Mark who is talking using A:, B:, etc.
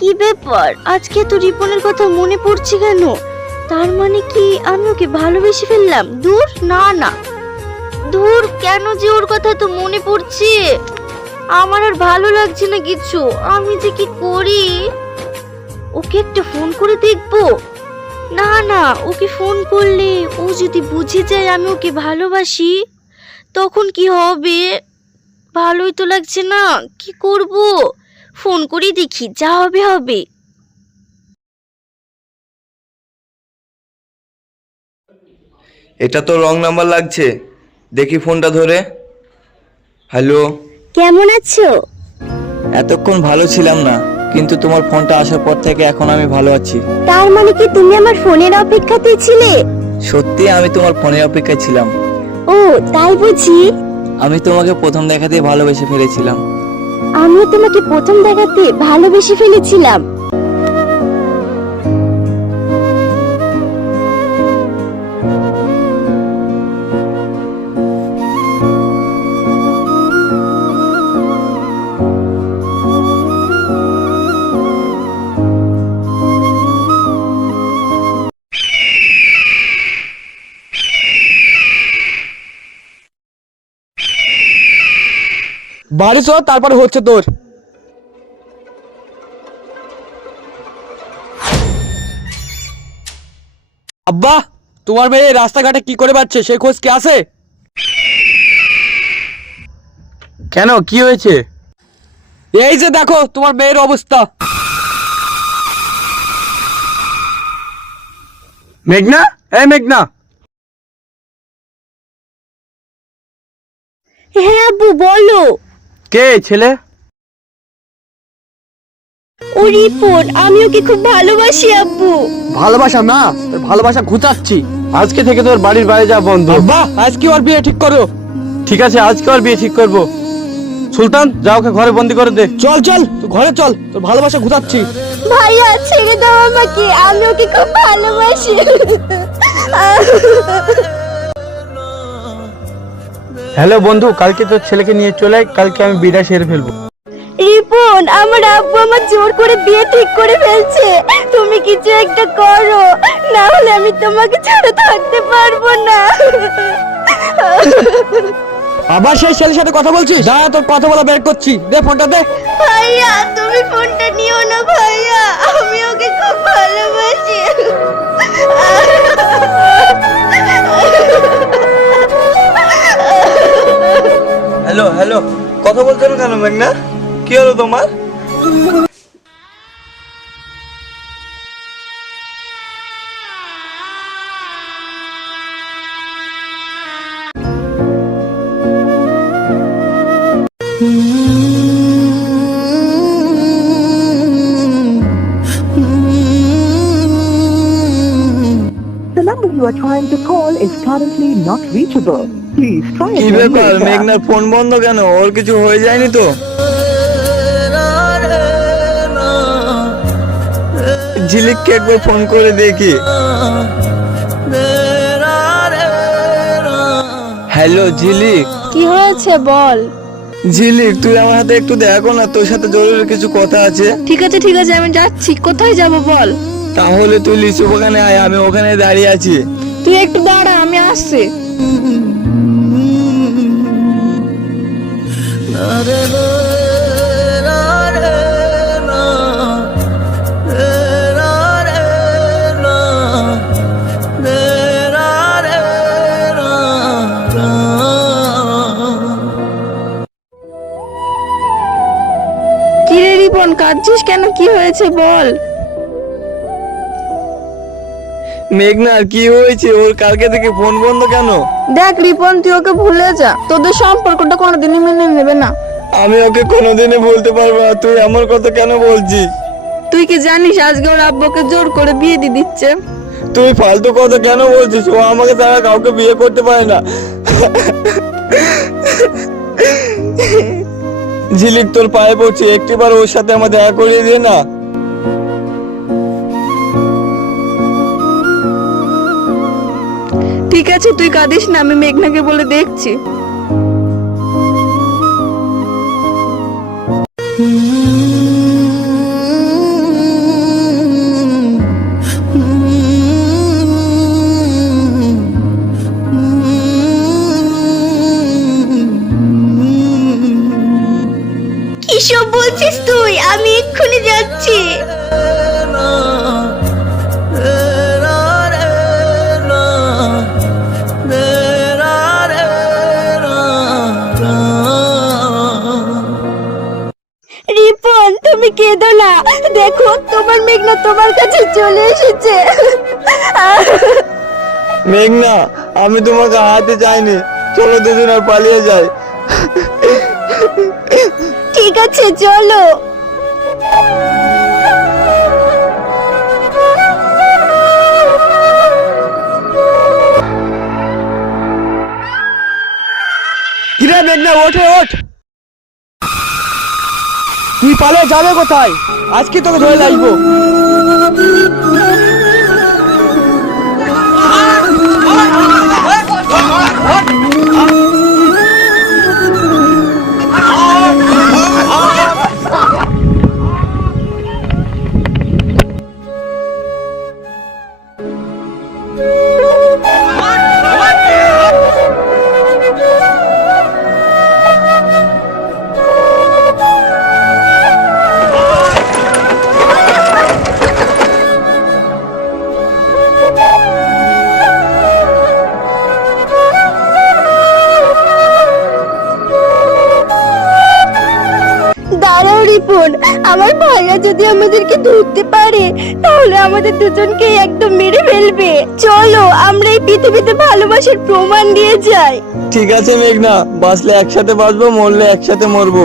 A: কি ব্যাপার? আজকে তো রিপনের কথা মনে পড়ছে কেন? তার মানে কি আমি ওকে ভালোবেসে ফেললাম? দূর? না না। দূর কেন যে ওর কথা তো মনে পড়ছে? আমার আর ভালো লাগছে না কিছু। আমি যে কি করি? ওকে একটা ফোন করে দেখব। না না, ওকে ফোন করলে ও যদি বুঝে যায় আমি ওকে ভালোবাসি, তখন কি হবে? ভালোই তো লাগছে না। কি করব? ফোন করে দেখি যা হবে হবে।
B: এটা তো রং নাম্বার লাগছে। দেখি ফোনটা ধরে। হ্যালো?
A: কেমন আছো?
B: এতক্ষণ ভালো ছিলাম না কিন্তু তোমার ফোনটা আসার পর থেকে এখন আমি ভালো আছি।
A: তার মানে কি তুমি আমার ফোনের অপেক্ষাতে ছিলে?
B: সত্যি আমি তোমার ফোনের অপেক্ষায় ছিলাম।
A: ও তাই বুঝি।
B: আমি তোমাকে প্রথম দেখাতেই ভালোবেসে ফেলেছিলাম।
A: আমিও তোমাকে প্রথম দেখাতে ভালোবেসে ফেলেছিলাম।
C: বাড়ি চল তারপরে হচ্ছে তোর। আব্বা তোমার মেয়ে রাস্তাঘাটে কি করে পাচ্ছে সেই খোঁজ কি আছে কেন? কি হয়েছে? এই যে দেখো তোমার মেয়ের অবস্থা। মেঘনা? এই মেঘনা!
A: হ্যাঁ আব্বু বলো।
C: কে ছেলে?
A: ও রিপন আমি ওকে খুব ভালোবাসি আব্বু।
C: ভালোবাসা না তোর ভালোবাসা ঘুচাচ্ছি। আজকে থেকে তোর বাড়ির বাইরে যা বন্ধ। বাহ আজকে ওর বিয়ে ঠিক করো। ঠিক আছে আজকে ওর বিয়ে ঠিক করব। সুলতান যা ওকে ঘরে বন্দি করে দে। চল চল তুই ঘরে চল তোর ভালোবাসা ঘুচাচ্ছি।
A: ভাইয়া ছেড়ে দাও আমাকে আমি ওকে খুব ভালোবাসি।
C: হ্যালো বন্ধু কালকে তোর ছেলেকে নিয়ে চলে আয়, কালকে আমি বিদায় সেরে ফেলব।
A: রিপন আমার আব্বু আমার জোর করে বিয়ে ঠিক করে ফেলছে। তুমি কিছু একটা করো না হলে আমি তোমাকে ছাড়া থাকতে পারব না।
C: আবার সেই ছেলের সাথে কথা বলছিস? দাঁড়া তোর কথা বলা বের করছি। দে ফোনটা দে।
A: ভাইয়া তুমি ফোনটা নিও না ভাইয়া আমি ওকে খুব ভালোবাসি
B: কথা বলছো কেন মেঘনা? কি হলো তোমার?
D: You are trying to call is currently not reachable. Please try
B: কি
D: again.
B: ব্যাপার
D: later.
B: মেঘনার ফোন বন্ধ কেন? ওর কিছু হয়ে যায়নি তো? ঝিলিককে একবার ফোন করে দেখি। হ্যালো ঝিলিক।
A: কি হয়েছে বল?
B: ঝিলিক তুই আমার হাতে একটু দেখো না তোর সাথে জরুরি কিছু কথা আছে?
A: ঠিক আছে ঠিক আছে আমি যাচ্ছি। কোথায় যাব বল?
B: তাহলে তুই লিচু বাগানে আয়, আমি ওখানে দাঁড়িয়ে আছি।
A: তুই একটু দাঁড়া, আমি আসছি। কিরে রিপন, কাঁদছিস কেন? কি হয়েছে বল?
B: মেঘনার কি হয়েছে? ওর কালকে থেকে ফোন বন্ধ কেন?
A: দেখ রিপন তুই ওকে ভুলে যা। তোদের সম্পর্কটা কোনোদিনই মেনে নেবে না।
B: আমি ওকে কোনোদিনই বলতে পারব না। তুই আমার কথা কেন বলছিস?
A: তুই কি জানিস আজকে ওর আব্বুকে জোর করে বিয়ে দিয়ে দিচ্ছে?
B: তুই ফালতু কথা কেন বলছিস? ও আমাকে তারা কাউকে বিয়ে করতে পারে না। ঝিলিক তোর পায়ে পড়ছি। একটিবার ওর সাথে আমার দেখা করিয়ে দিয়ে না।
A: ঠিক আছে, তুই কাঁদিস না, আমি মেঘনাকে বলে দেখছি। কিসব বলছিস তুই? আমি এক্ষুনি যাচ্ছি। দেখো তোমার মেঘনা তোমার কাছে চলে এসেছে।
B: মেঘনা আমি তোমাকে হারাতে চাইনি। চলো দুদিন আর পালিয়ে যাই।
A: ঠিক আছে চলো।
C: কিরে মেঘনা ওঠে ওঠ। তুই পালে যাবে কোথায়? আজকে তোকে ধরে লাগবো
A: আমার ভাইয়া যদি আমাদেরকে ধরতে পারে, তাহলে আমাদের দুজনকে একদম মেরে ফেলবে। চলো, আমরা এই পৃথিবীতে ভালোবাসার প্রমাণ দিয়ে যাই।
B: ঠিক আছে মেঘনা, বাঁচলে একসাথে বাঁচবো, মরলে একসাথে মরবো।